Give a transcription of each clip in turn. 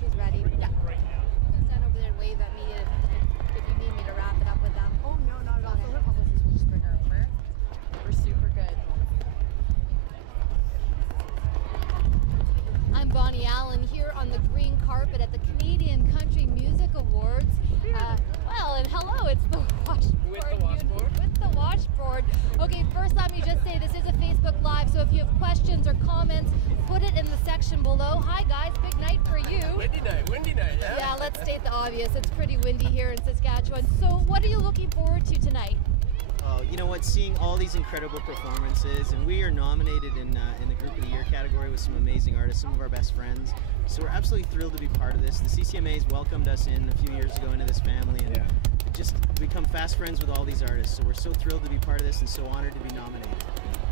she's ready. Yeah. You can stand over there and wave at me if you need me to wrap it up with them. Oh, no, not at all. So her publicist will just bring her over. We're super good. I'm Bonnie Allen here on the green carpet at the Canadian Country Music Awards. Well, and hello, it's the Washboard. With the Washboard. With the Washboard. Okay, first let me just say this is a Facebook Live, so if you have questions or comments, put it in the section below. Hi guys, big night for you. Windy night, yeah? Yeah, let's state the obvious. It's pretty windy here in Saskatchewan. So what are you looking forward to tonight? Oh, you know what, seeing all these incredible performances, and we are nominated in the Group of the Year category with some amazing artists, some of our best friends. So we're absolutely thrilled to be part of this. The CCMA's welcomed us in a few years ago into this family, and just become fast friends with all these artists. So we're so thrilled to be part of this and so honored to be nominated.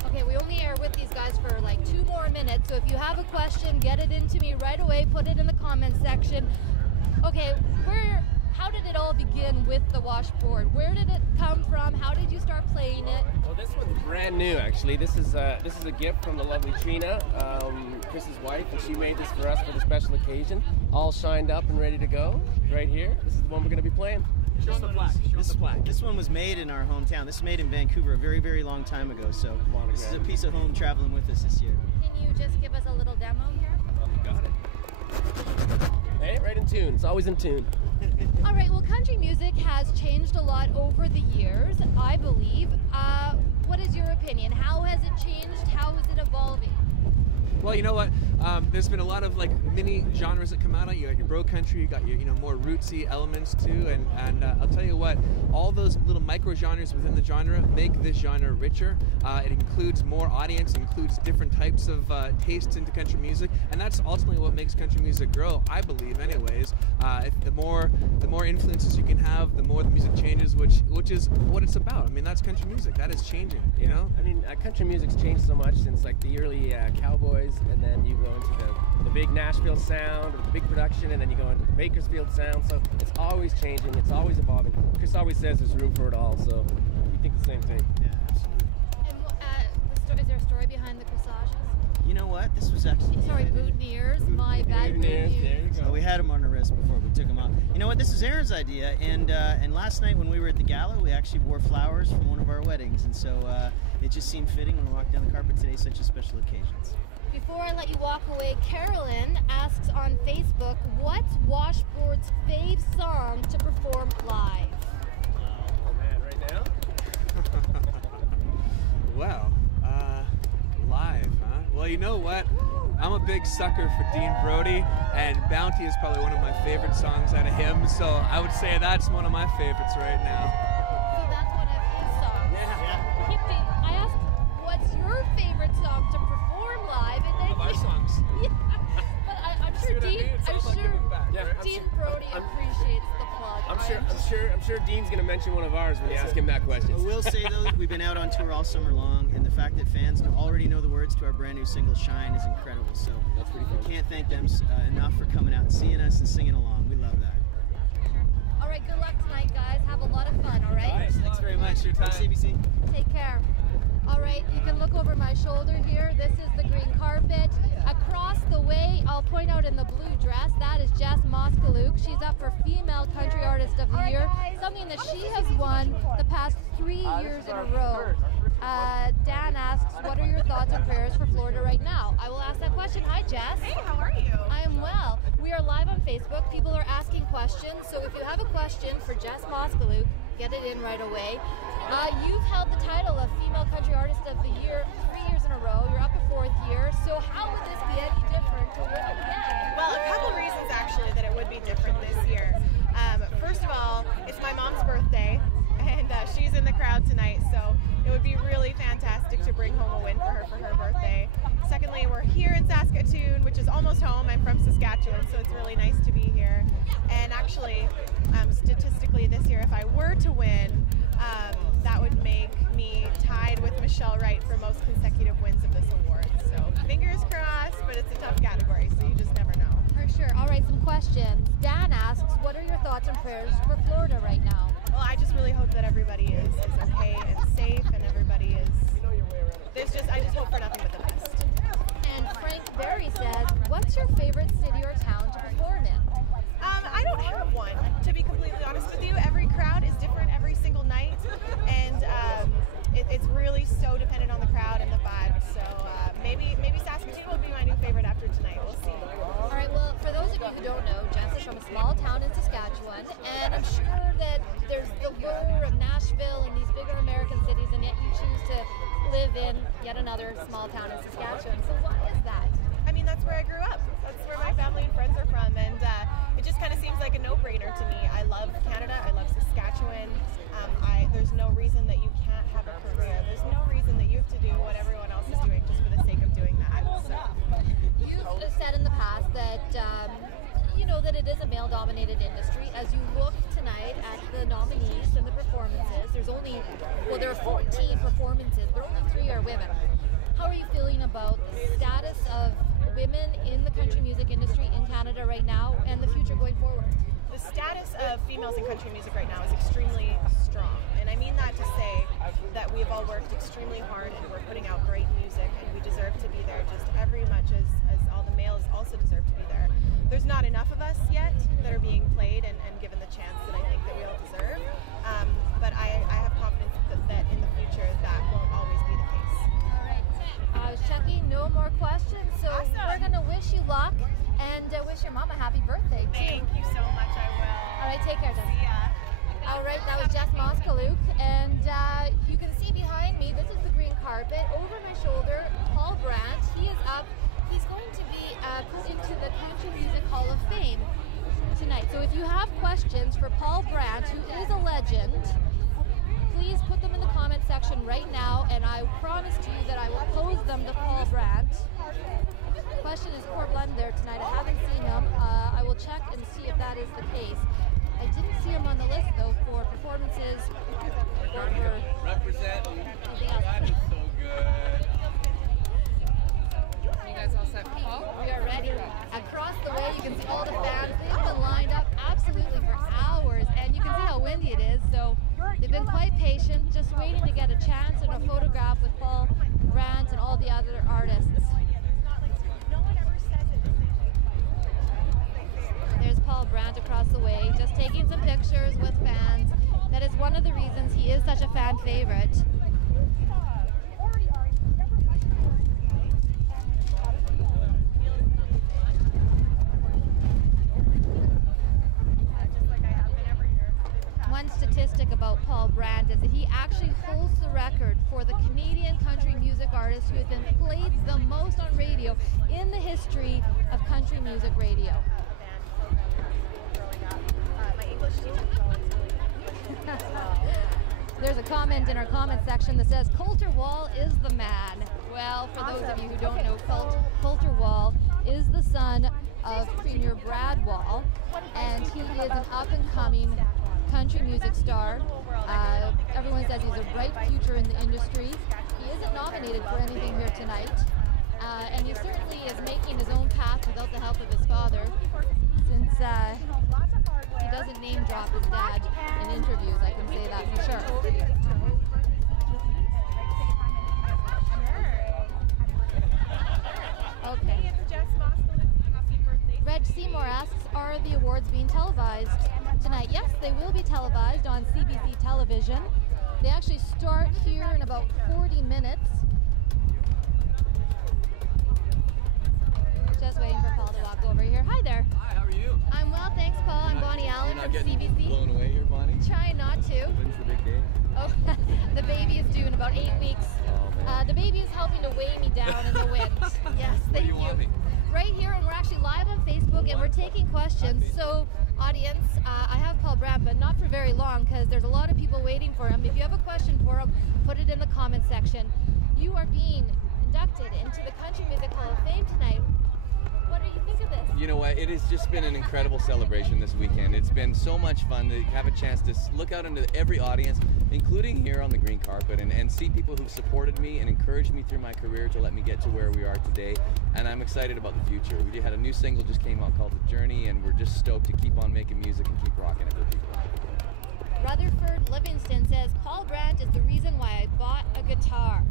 Okay, we only are with these guys for like 2 more minutes, so if you have a question, get it into me right away, put it in the comments section. Okay, how did it all begin with the Washboard? Where did it come from? How did you start playing it? Well, this one's brand new, actually. This is a gift from the lovely Trina, Chris's wife, and she made this for us for the special occasion. All shined up and ready to go, right here. This is the one we're going to be playing. Show the plaque. This one was made in our hometown. This was made in Vancouver a very, very long time ago. So this is a piece of home traveling with us this year. Can you just give us a little demo here? Got it. Hey, right in tune. It's always in tune. All right, well, country music has changed a lot over the years, I believe. What is your opinion? How has it changed? How is it evolving? Well, you know what? There's been a lot of like mini genres that come out. You got your bro country, you got your more rootsy elements too, and I'll tell you what, all those little micro genres within the genre make this genre richer. It includes more audience, includes different types of tastes into country music, and that's ultimately what makes country music grow, I believe, anyways. The more influences you can have, the more the music changes, which is what it's about. I mean, that's country music. That is changing, you know? I mean, country music's changed so much since like the early cowboys, and then you go into the big Nashville sound, or the big production, and then you go into the Bakersfield sound. So it's always changing, it's always evolving. Chris always says there's room for it all, so we think the same thing. Yeah, absolutely. And is there a story behind the corsages? You know what? This was actually... Sorry, boutonnieres. My bad, boutonnieres. There you go. We had them on the wrist before we took them off. You know what? This is Aaron's idea, and last night when we were at the gala, we actually wore flowers from one of our weddings, and so it just seemed fitting when we walked down the carpet today, such a special occasions. Before I let you walk away, Carolyn asks on Facebook, what's Washboard's fave song to perform live? Oh man, right now? Wow. Live, huh? Well, you know what? I'm a big sucker for Dean Brody, and Bounty is probably one of my favorite songs out of him, so I would say that's one of my favorites right now. So that's one of his songs. Yeah. I asked, what's your favorite song to perform live? And then Our songs. Yeah. But I'm sure Dean Brody appreciates the plug. I'm sure Dean's gonna mention one of ours when you ask him that question. I will say though, we've been out on tour all summer long, and the fact that fans already know the words to our brand new single "Shine" is incredible. So That's pretty cool. we can't thank them enough for coming out and seeing us and singing along. We love that. All right, good luck tonight, guys. Have a lot of fun, all right? Thanks very much for your time, CBC. Take care. All right, you can look over my shoulder here. This is the green carpet. Across the way, I'll point out in the blue dress, that is Jess Moskalouk. She's up for Female Country Artist of the Year, something that she has won the past 3 years in a row. Dan asks, what are your thoughts and prayers for Florida right now? I will ask that question. Hi, Jess. Hey, how are you? I am well. We are live on Facebook. People are asking questions, so if you have a question for Jess Moskalouk, get it in right away. You've held the title of Female Country Artist of the Year 3 years in a row. You're up a 4th year. So how would this be any different to win it again? Well, a couple reasons actually that it would be different this year. First of all, it's my mom's birthday, and she's in the crowd tonight, so it would be really fantastic to bring home a win for her birthday. Secondly, we're here in Saskatoon, which is almost home. I'm from Saskatchewan, so it's really nice to be here. And actually, statistically this year, if I were to win, that would make me tied with Michelle Wright for most consecutive wins of this award. So fingers crossed, but it's a tough category, so you just never know. For sure. All right, some questions. Dan asks, what are your thoughts and prayers for Florida right now? Well, I just really hope that everybody is okay and safe, and everybody is. I just hope for nothing but the best. And Frank Berry says, what's your favorite city or town to perform in? small town in Saskatchewan, and I'm sure that there's the lure of Nashville and these bigger American cities, and yet you choose to live in yet another small town in Saskatchewan. So why is that? I mean, that's where I grew up. That's where my family and friends are from, and it just kind of seems like a no-brainer to me. I love Canada. I love Saskatchewan. There's no reason that you can't have a career. There's no reason that you have to do what everyone else is doing just for the sake of doing that. So. You've said in the past that you know that it is a male-dominated industry. As you look tonight at the nominees and the performances, there are 14 performances, but only 3 are women. How are you feeling about the status of women in the country music industry in Canada right now and the future going forward? The status of females in country music right now is extremely strong, and I mean that to say that we've all worked extremely hard and we're putting out great music, and we deserve to be there just every much as all the males also deserve to be there. There's not enough of us yet that are being played and given the chance that I think that we all deserve, but I have confidence that in the future that won't always be the case. All right. I was checking, no more questions, so Awesome. We're going to wish you luck and wish your mom a happy birthday, too. Thank you so much, I will. All right, take care, Jen. See ya. All right, that was Jess Moskalouk, and you can see behind me, this is the green carpet. Over my shoulder, Paul Brandt. He is up. He's going to be put into the Country Music Hall of Fame tonight. So if you have questions for Paul Brandt, who is a legend, please put them in the comment section right now, and I promise to you that I will pose them to Paul Brandt. The question is Port London there tonight. I haven't seen him. I will check and see if that is the case. I didn't see him on the list though for performances. Representing. That is so good. You guys all set for Paul? We are ready. Across the way, you can see all the fans. They've been lined up absolutely for hours, and you can see how windy it is. So they've been quite patient, just waiting to get a chance and a photograph with Paul Brandt and all the other artists. There's Paul Brandt across the way, just taking some pictures with fans. That is one of the reasons he is such a fan favorite. One statistic about Paul Brandt is that he actually holds the record for the Canadian country music artist who has been played the most on radio in the history of country music radio. There's a comment in our comment section that says Coulter Wall is the man. Well, for those of you who don't know, Coulter Wall is the son of Premier Brad Wall, and he is an up-and-coming country music star. Everyone says he's a bright future in the industry. He isn't nominated for anything here tonight, and he certainly is making his own path without the help of his father, since he doesn't name drop his dad in interviews, I can say that for sure. Okay. Reg Seymour asks, are the awards being televised tonight? Yes, they will be televised on CBC Television. They actually start here in about 40 minutes. Just waiting for Paul to walk over here. Hi there. Hi, how are you? I'm well, thanks, Paul. I'm Bonnie Allen from CBC. Blown away here, Bonnie? Trying not to. When's the big day? Oh, the baby is due in about 8 weeks. The baby is helping to weigh me down in the wind. Yes, thank you. Right here, and we're actually live on Facebook, and we're taking questions. So, audience, I have Paul Brandt, but not for very long, because there's a lot of people waiting for him. If you have a question for him, put it in the comment section. You are being inducted into the Country Music Hall of Fame tonight. What do you think of this? You know what? It has just been an incredible celebration this weekend. It's been so much fun to have a chance to look out into every audience, including here on the green carpet, and see people who've supported me and encouraged me through my career to let me get to where we are today. And I'm excited about the future. We had a new single just came out called The Journey, and we're just stoked to keep on making music and keep rocking it with people. Rutherford Livingston says, Paul Brandt is the reason why I bought a guitar.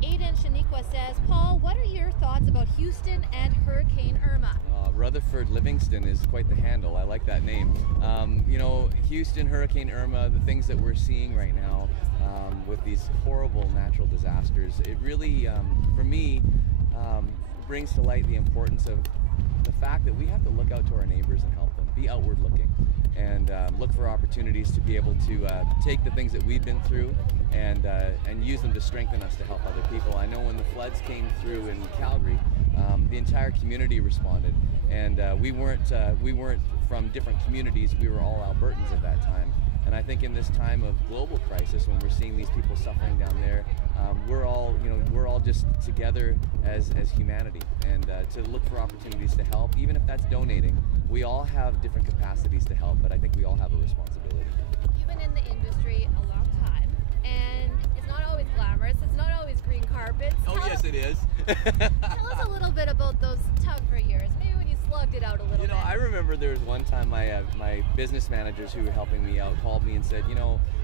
Aiden Shaniqua says, Paul, what are your thoughts about Houston and Hurricane Irma? Rutherford Livingston is quite the handle. I like that name. You know, Houston, Hurricane Irma, the things that we're seeing right now with these horrible natural disasters, it really, for me, brings to light the importance of the fact that we have to look out to our neighbors and help them, be outward looking, and look for opportunities to be able to take the things that we've been through and use them to strengthen us to help other people. I know when the floods came through in Calgary, the entire community responded, and we weren't from different communities. We were all Albertans at that time. And I think in this time of global crisis, when we're seeing these people suffering down there, we're all just together as humanity, and to look for opportunities to help, even if that's donating. We all have different capacities to help, but I think we all have a responsibility. You've been in the industry a long time, and it's not always glamorous. It's not always green carpets. Yes, it is. Tell us a little bit about those tougher years. Maybe when you slugged it out a little bit. I remember there was one time my business managers who were helping me out called me and said,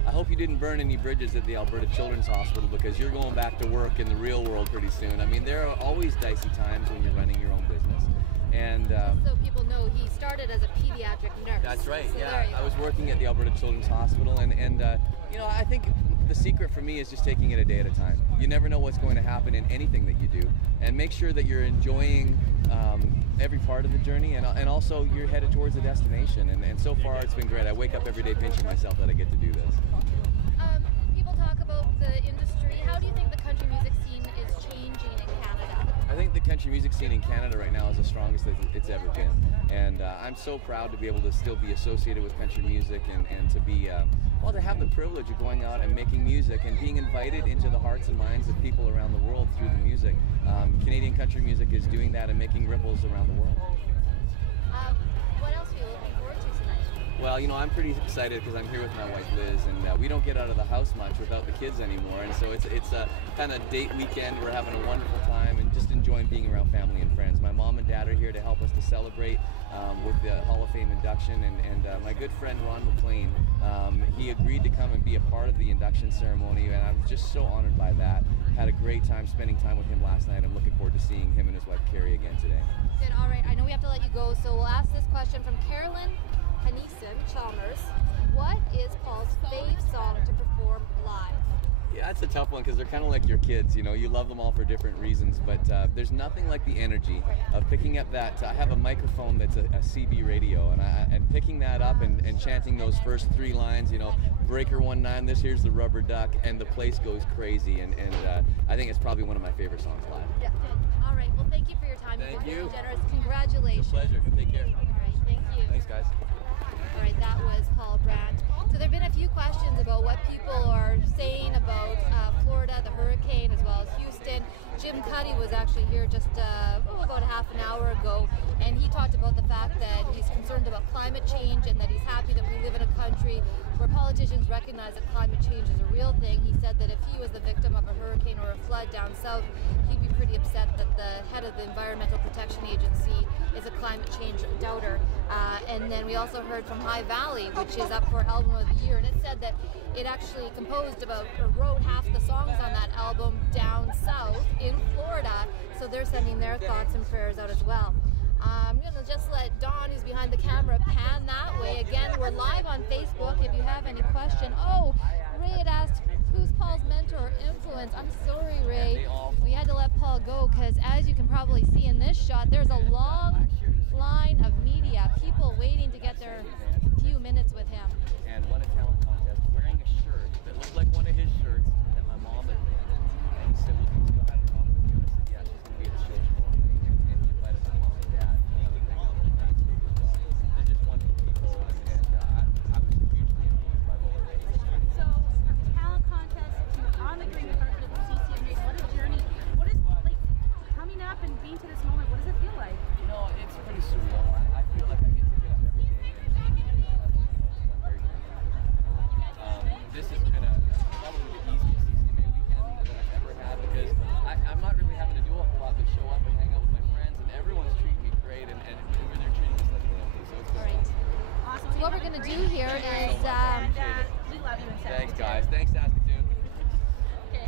I hope you didn't burn any bridges at the Alberta Children's Hospital, because you're going back to work in the real world pretty soon. I mean, there are always dicey times when you're running your own business. And so people know, he started as a pediatric nurse. That's right, so yeah. I was working at the Alberta Children's Hospital, and I think the secret for me is just taking it a day at a time. You never know what's going to happen in anything that you do, and make sure that you're enjoying every part of the journey, and also you're headed towards a destination. And so far it's been great. I wake up every day pinching myself that I get to do this. People talk about the industry. How do you think the country music scene is changing in Canada? I think the country music scene in Canada right now is the strongest that it's ever been, and I'm so proud to be able to still be associated with country music, and to be to have the privilege of going out and making music and being invited into the hearts and minds of people around the world through the music. Canadian country music is doing that and making ripples around the world. What else are you looking forward to tonight? Well, I'm pretty excited because I'm here with my wife Liz, and we don't get out of the house much without the kids anymore, and so it's a kind of date weekend. We're having a wonderful time and just enjoying being around family and friends. My mom and dad are here to help us to celebrate with the Hall of Fame induction, and my good friend Ron McLean, he agreed to come and be a part of the induction ceremony, and I'm just so honored by that. Had a great time spending time with him last night. I'm looking forward to seeing him and his wife Carrie again today. Good, all right, I know we have to let you go, so we'll ask this question from Carolyn Chalmers. What is Paul's fave song to perform live? Yeah, it's a tough one because they're kind of like your kids, you love them all for different reasons, but there's nothing like the energy of picking up that. I have a microphone that's a CB radio, and picking that up and chanting those first three lines, breaker 1-9, this here's the rubber duck, and the place goes crazy, and I think it's probably one of my favorite songs live. Yeah, good. All right, well, thank you for your time. Thank you. Generous. Congratulations. It's a pleasure. Take care. All right, thank you. Thanks, guys. All right, that was Paul Brandt. So there have been a few questions about what people are saying about Florida, the hurricane, as well as Houston. Jim Cuddy was actually here just about half an hour ago, and he talked about the fact that he's concerned about climate change and that he's happy that we live in a country where politicians recognize that climate change is a real thing. He said that if he was the victim of a hurricane or a flood down south, he'd be pretty upset that the head of the Environmental Protection Agency is a climate change doubter. And then we also heard from High Valley, which is up for Album of the Year, and it said that it actually composed or wrote half the songs on that album down south in Florida, so they're sending their thoughts and prayers out as well. I'm going to just let Dawn, who's behind the camera, pan that way. Again, we're live on Facebook if you have any question. Oh, Ray had asked, who's Paul's mentor or influence? I'm sorry, Ray. We had to let Paul go because, as you can probably see in this shot, there's a long line of media, people waiting to get their few minutes with him. And won a talent contest wearing a shirt that looked like one of his shirts that my mom had made. And said, well, do you still have a problem with you? I said, yeah, she's going to be at the show tomorrow. And he invited my mom and dad and other things on the landscape as well. They're just wonderful people, and I was hugely influenced by both of them. So, from talent contest to on the green carpet at the CCMA, what a journey. What is, like, coming up and being to this moment, what does it feel like? It's pretty surreal. I feel like I get to get up every day and this has been probably the easiest CCMA weekend that I've ever had, because I'm not really having to do a whole lot but show up and hang out with my friends, and everyone's treating me great, and they're treating us like royalty, so it's good. All right. Awesome. So what we're going to do here is We love you in Saskatoon. Thanks, guys. Thanks, Saskatoon.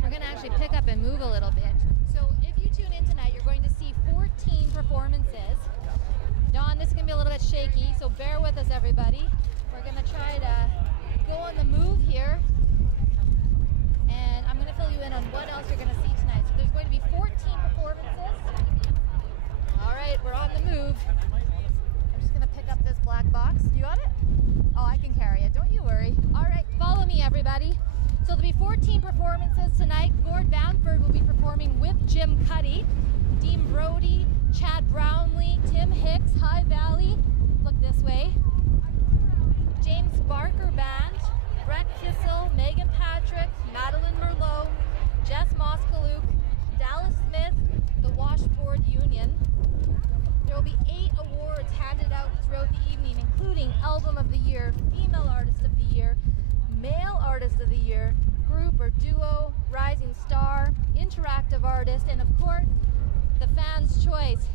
we're going to actually pick up and move a little bit. So if you tune in tonight, you're going to see 14 performances. Dawn, this is going to be a little bit shaky, so bear with us, everybody. We're going to try to go on the move here, and I'm going to fill you in on what else you're going to see tonight. So there's going to be 14 performances. All right, we're on the move. Fans' choice.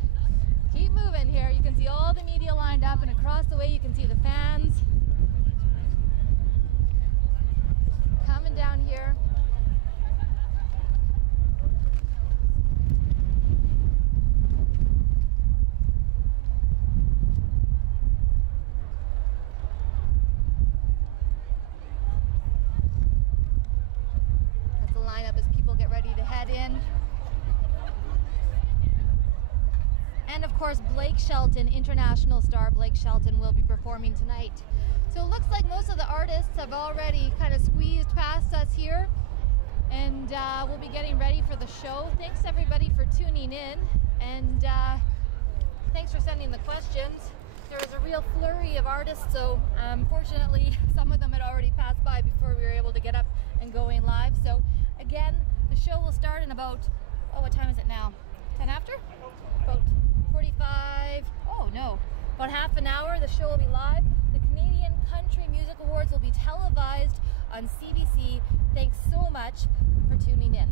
Keep moving here. You can see all the media lined up, and across the way you can see the fans coming down here. That's the lineup as people get ready to head in. And of course, Blake Shelton, international star Blake Shelton, will be performing tonight. So it looks like most of the artists have already kind of squeezed past us here, and we'll be getting ready for the show. Thanks everybody for tuning in, and thanks for sending the questions. There was a real flurry of artists, so unfortunately some of them had already passed by before we were able to get up and going live. So again, the show will start in about, oh, what time is it now? 10 after? About 45, oh no, about half an hour. The show will be live. The Canadian Country Music Awards will be televised on CBC. Thanks so much for tuning in.